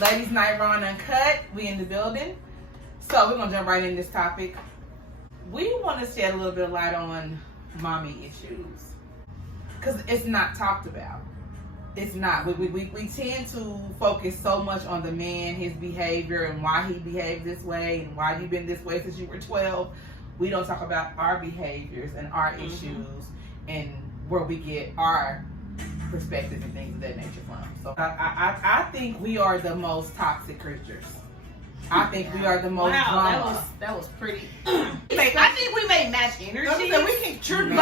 Ladies Night Raw and Uncut, we in the building. So we're gonna jump right in this topic. We want to shed a little bit of light on mommy issues because it's not talked about. It's not. We tend to focus so much on the man, his behavior, and why he behaved this way, and why you've been this way since you were 12. We don't talk about our behaviors and our issues and where we get our perspective and things of that nature from. So I think we are the most toxic creatures. I think we are the most drama. That was pretty. I think we may match energy. We can trip. So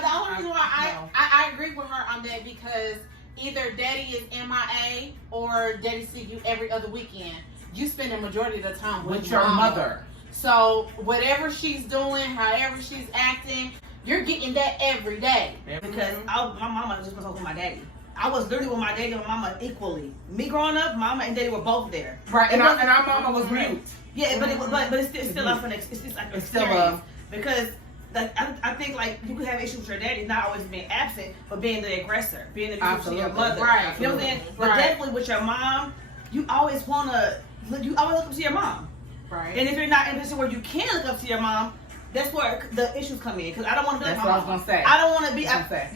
the only reason why I agree with her on that because either daddy is MIA or daddy see you every other weekend. You spend the majority of the time with your mother. So whatever she's doing, however she's acting, you're getting that every day. Because my mama just was with my daddy. I was literally with my daddy and my mama equally. Me growing up, mama and daddy were both there. Right, and our mama was mute. Yeah, but it's still up for next. It's just like it's still up because I think like you could have issues with your daddy not always being absent, but being the aggressor, being the abuse to your mother. Right. You know what I'm saying? But definitely with your mom, you always look up to your mom. Right. And if you're not in a position where you can look up to your mom, that's where the issues come in. Because I don't want to be like my mom. That's what I was gonna say. I don't want to be.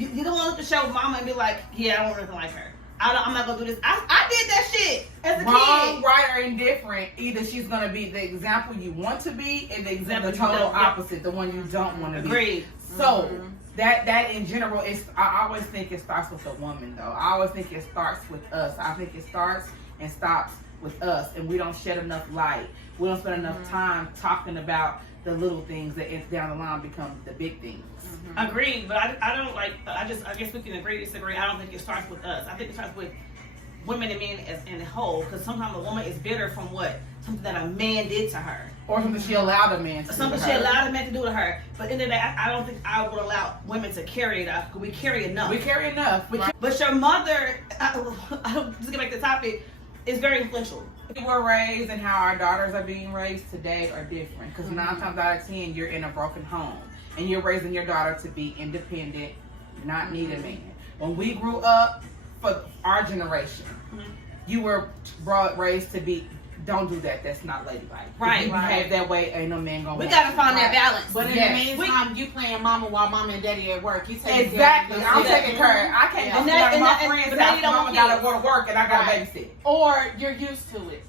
You don't want to look at show mama and be like, yeah, I don't want nothing like her. I'm not gonna do this. I did that shit as a kid. Wrong, right, or indifferent. Either she's gonna be the example you want to be, and the total opposite, the one you don't want to be. Agreed. So that in general, I always think it starts with a woman, though. I always think it starts with us. I think it starts and stops with us, and we don't shed enough light. We don't spend enough time talking about the little things that down the line become the big things. Agreed, but I don't like. I guess we can agree to disagree. I don't think it starts with us. I think it starts with women and men as in a whole. Because sometimes a woman is bitter from something that a man did to her, or something she allowed a man to something do to she her. allowed a man to do to her. But in the day, I don't think I would allow women to carry it up. Because we carry enough. We carry enough. But your mother, just get back to the topic, is very influential. We were raised and how our daughters are being raised today are different. Because 9 times out of 10, you're in a broken home. And you're raising your daughter to be independent, not need a man. When we grew up, for our generation, you were raised to be, don't do that, that's not ladylike. Right. If you behave that way, ain't no man gonna We want gotta you. find that balance. But in the meantime, you playing mama while mama and daddy at work. You taking Exactly. care of I'm taking care. I can't go that- to my and friend's but house. you don't Mama want gotta kids. go to work and I gotta Right. babysit. Or you're used to it.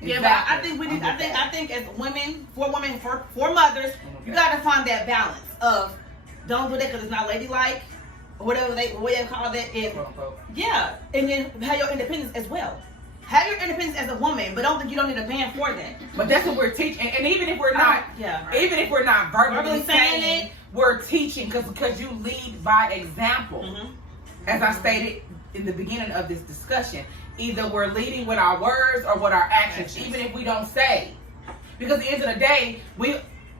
Yeah, but I think we need. I think as women, for mothers, you gotta find that balance of don't do that because it's not ladylike, or whatever they call that. And yeah, and then have your independence as well. Have your independence as a woman, but don't think you don't need a man for that. But that's what we're teaching, and even if we're not, even if we're not verbally saying it, we're teaching because you lead by example. As I stated in the beginning of this discussion, either we're leading with our words or with our actions, even if we don't say. Because at the end of the day,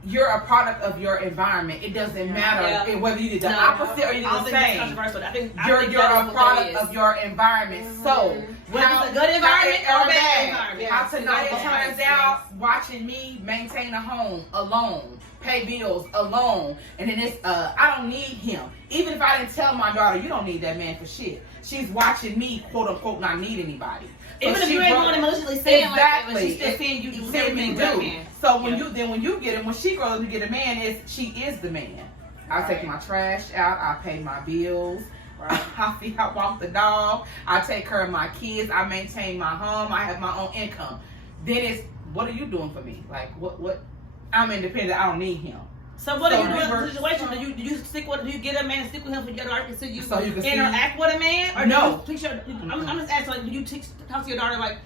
you're a product of your environment. It doesn't matter whether you did the opposite or you did the same. I think you're a product of your environment. So whether it's a good environment or a bad environment. How tonight it turns out, watching me maintain a home alone, pay bills alone, and then it's I don't need him. Even if I didn't tell my daughter, you don't need that man for shit. She's watching me, quote unquote, not need anybody. Even if you ain't going emotionally saying like that, but she's still seeing you do everything do. So when you get it, when she grows up and get a man, she is the man. I take my trash out, I pay my bills, I walk the dog, I take care of my kids, I maintain my home, I have my own income. Then it's, what are you doing for me? Like what? I'm independent. I don't need him. So what are you doing in the situation? Do you get a man and stick with him for your daughter so you can interact with a man? Or no. I'm just asking, like, do you talk to your daughter like,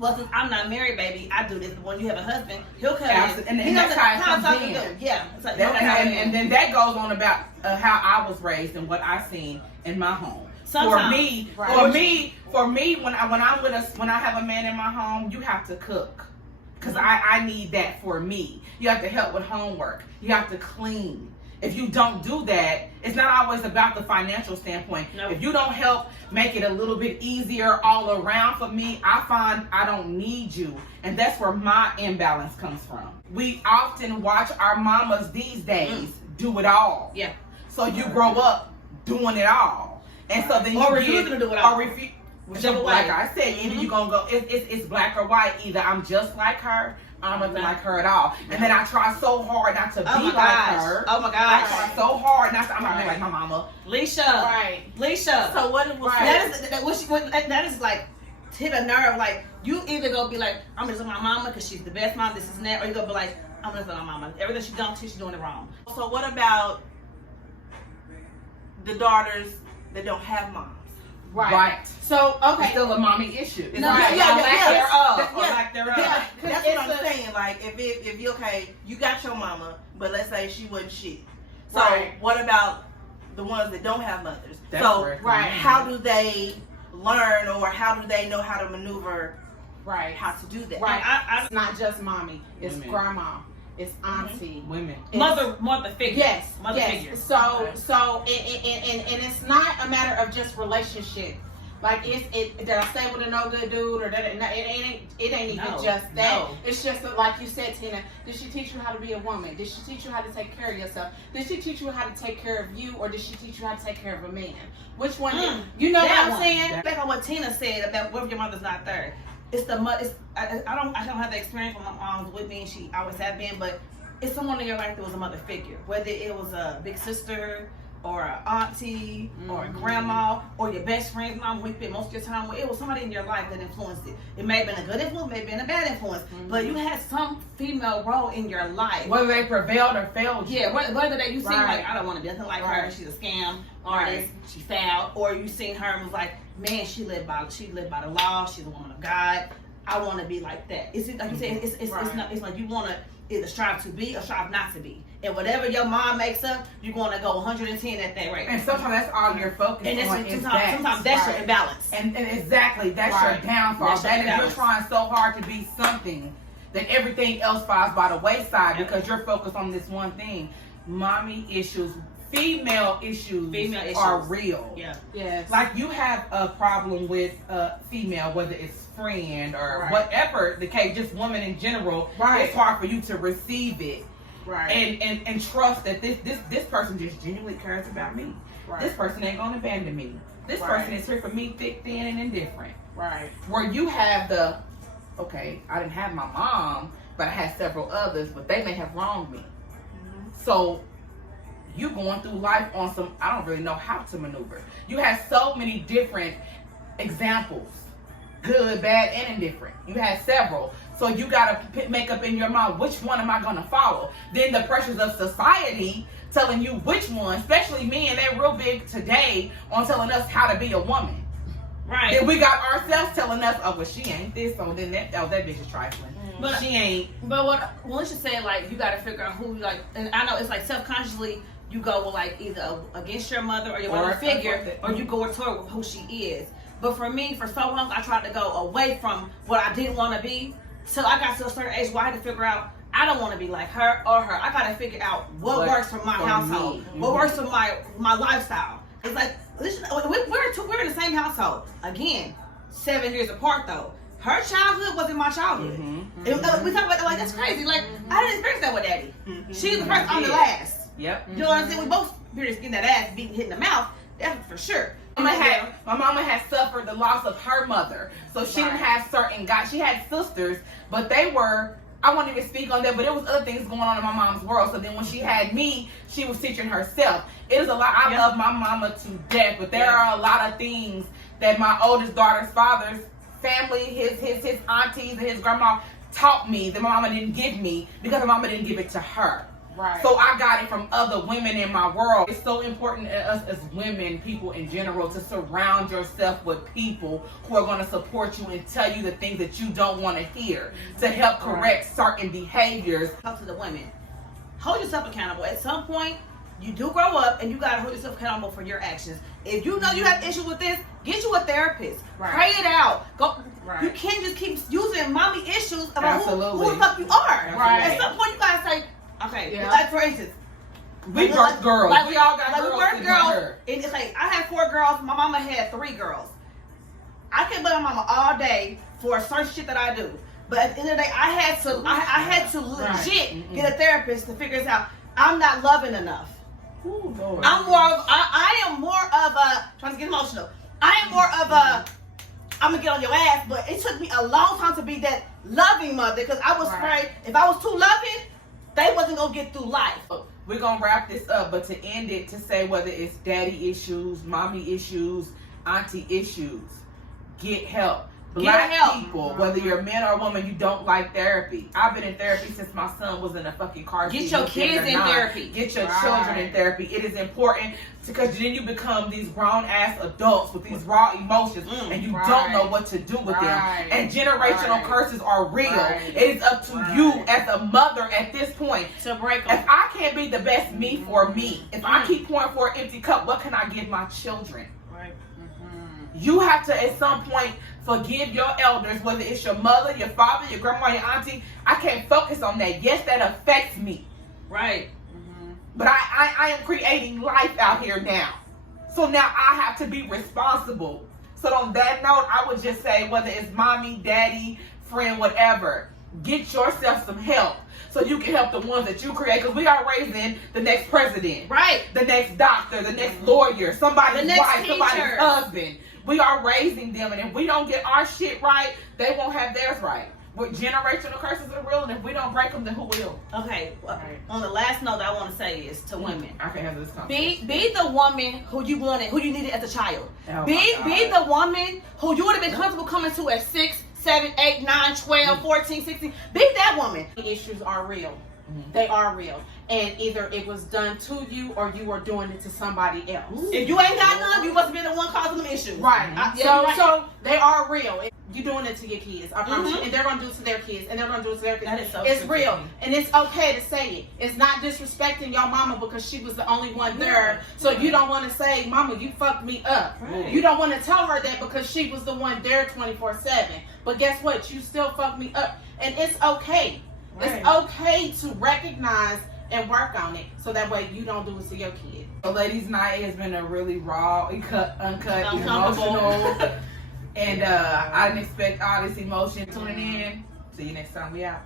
well, since I'm not married, baby, I do this. When you have a husband, he'll come in. And that's how it comes in. Yeah. It's like, and then that goes on about how I was raised and what I seen in my home. Sometimes, for me, when I have a man in my home, you have to cook. Because I need that for me. You have to help with homework. You have to clean. If you don't do that, it's not always about the financial standpoint. Nope. If you don't help make it a little bit easier all around for me, I find I don't need you. And that's where my imbalance comes from. We often watch our mamas these days do it all. Yeah. So you grow up doing it all. And so then you refusing to do it all. Whichever way. Like I said, either you're going to go, it's black or white. Either I'm just like her, I'm nothing like her at all. And then I try so hard not to be like her. Oh my gosh. I try so hard not to, I'm not like my mama. Leisha. Right. Leisha. So what it was that is like, hit a nerve. Like, you either go be like, I'm just my mama because she's the best mom, this is that, or you go be like, I'm just my mama. Everything she done, she's doing it wrong. So what about the daughters that don't have moms? Right. So, okay. It's still a mommy issue. It's No, like lack thereof. Yeah, That's what I'm saying. Like, if you okay, you got your mama, but let's say she wasn't shit. So what about the ones that don't have mothers? How do they learn, or how do they know how to maneuver? Right. How to do that? Right. It's not just mommy. It's Women. grandma. It's auntie. Women. Mother figure. Yes. Mother figure. So and it's not a matter of just relationship. Like did I stay with a no good dude, or it ain't even just that. No. It's just like you said, Tina. Did she teach you how to be a woman? Did she teach you how to take care of yourself? Did she teach you how to take care of you, or did she teach you how to take care of a man? Which one? You know what I'm saying? Back on what Tina said about what if your mother's not there. It's the mother. I don't have the experience when my mom was with me, and she always have been, but it's someone in your life that was a mother figure, whether it was a big sister or an auntie or a grandma or your best friend's mom. We spent most of your time with. It was somebody in your life that influenced it. It may have been a good influence, may have been a bad influence, but you had some female role in your life. Whether they prevailed or failed. Yeah, whether that you seen like, I don't want to be nothing like her. She's a scam. Or she failed. Or you seen her and was like, man, she lived by the law. She's a woman of God. I want to be like that. It's like you said. It's like you want to either strive to be or strive not to be. And whatever your mom makes up, you're going to go 110 at that rate. And sometimes that's all you're focused on. And sometimes that's your imbalance. And exactly, that's your downfall. That is, you're trying so hard to be something that everything else falls by the wayside because you're focused on this one thing. Mommy issues. Female issues are real. Yeah. Yes. Like you have a problem with a female, whether it's friend or whatever the case, just women in general. It's hard for you to receive it. And trust that this person just genuinely cares about me. This person ain't gonna abandon me. This person is here for me, thick, thin, and indifferent. Where you have the, okay, I didn't have my mom, but I had several others, but they may have wronged me. So you going through life on some, I don't really know how to maneuver. You have so many different examples, good, bad, and indifferent. You had several. So you got to make up in your mind, which one am I going to follow? Then the pressures of society telling you which one, especially men, they're real big today on telling us how to be a woman. Then we got ourselves telling us, oh, well, she ain't this, so then that bitch is trifling. But she ain't. But what Melissa said, like, you got to figure out who, like, and I know it's like self-consciously, you go with like either against your mother or your mother figure, or you go toward who she is. But for me, for so long, I tried to go away from what I didn't want to be till I got to a certain age where I had to figure out I don't want to be like her or her. I got to figure out what works for my household, what works for my lifestyle. It's like we're in the same household. Again, 7 years apart though. Her childhood wasn't my childhood. We talk about it like that's crazy. Like I didn't experience that with Daddy. She's the first. I'm the last. Yep. You know what I'm saying? We both experienced getting that ass beaten, hit in the mouth. That's for sure. My mama had suffered the loss of her mother, so she didn't have certain guys. She had sisters, but they were. I won't even speak on that, but there was other things going on in my mom's world. So then when she had me, she was teaching herself. It is a lot. I love my mama to death, but there are a lot of things that my oldest daughter's father's family, his aunties and his grandma taught me that my mama didn't give me because my mama didn't give it to her. So I got it from other women in my world. It's so important to us as women, people in general, to surround yourself with people who are going to support you and tell you the things that you don't want to hear, to help correct certain behaviors. Talk to the women. Hold yourself accountable. At some point, you do grow up and you got to hold yourself accountable for your actions. If you know you have issues with this, get you a therapist. Pray it out. Go. You can't just keep using mommy issues about who the fuck you are. At some point, you got to say, okay, like for instance, we birth girls. Like we all got girls. We birth girls. And it's like I had 4 girls. My mama had 3 girls. I can't blame my mama all day for certain shit that I do. But at the end of the day, I had to legit get a therapist to figure this out. I'm not loving enough. Ooh, Lord. I am more of a trying to get emotional. I am more of a, I'm gonna get on your ass, but it took me a long time to be that loving mother because I was afraid if I was too loving, they wasn't gonna get through life. We're gonna wrap this up, but to end it, to say whether it's daddy issues, mommy issues, auntie issues, get help. Black people, whether you're a man or a woman, you don't like therapy. I've been in therapy since my son was in a fucking car seat. Get your kids in therapy. Get your children in therapy. It is important because then you become these grown ass adults with these raw emotions and you don't know what to do with them. And generational curses are real. It is up to you as a mother at this point to break them. If I can't be the best me for me, if I keep pouring for an empty cup, what can I give my children? You have to at some point forgive your elders, whether it's your mother, your father, your grandma, your auntie. I can't focus on that. Yes, that affects me. Right. But I am creating life out here now. So now I have to be responsible. So on that note, I would just say, whether it's mommy, daddy, friend, whatever, get yourself some help so you can help the ones that you create. Because we are raising the next president. Right. The next doctor, the next lawyer, somebody's wife, somebody's husband. We are raising them, and if we don't get our shit right, they won't have theirs right. With generational curses are real, and if we don't break them, then who will? Okay. On the last note, I want to say is to women. I can handle this conversation. Be the woman who you wanted, who you needed as a child. Oh be the woman who you would have been comfortable coming to at 6, 7, 8, 9, 12, 14, 16. Be that woman. Issues are real. They are real. And either it was done to you or you are doing it to somebody else. If you ain't got none, you must have been the one causing them issues. Right. So they are real. You're doing it to your kids. I promise you. And they're going to do it to their kids. And they're going to do it to their kids. That is so it's real. And it's okay to say it. It's not disrespecting your mama because she was the only one there. So you don't want to say, mama, you fucked me up. Right. You don't want to tell her that because she was the one there 24/7. But guess what? You still fucked me up. And it's okay. Right. It's okay to recognize and work on it so that way you don't do it to your kid. So ladies' night has been a really raw, uncut, emotional, and I didn't expect all this emotion. Tuning in. See you next time. We out.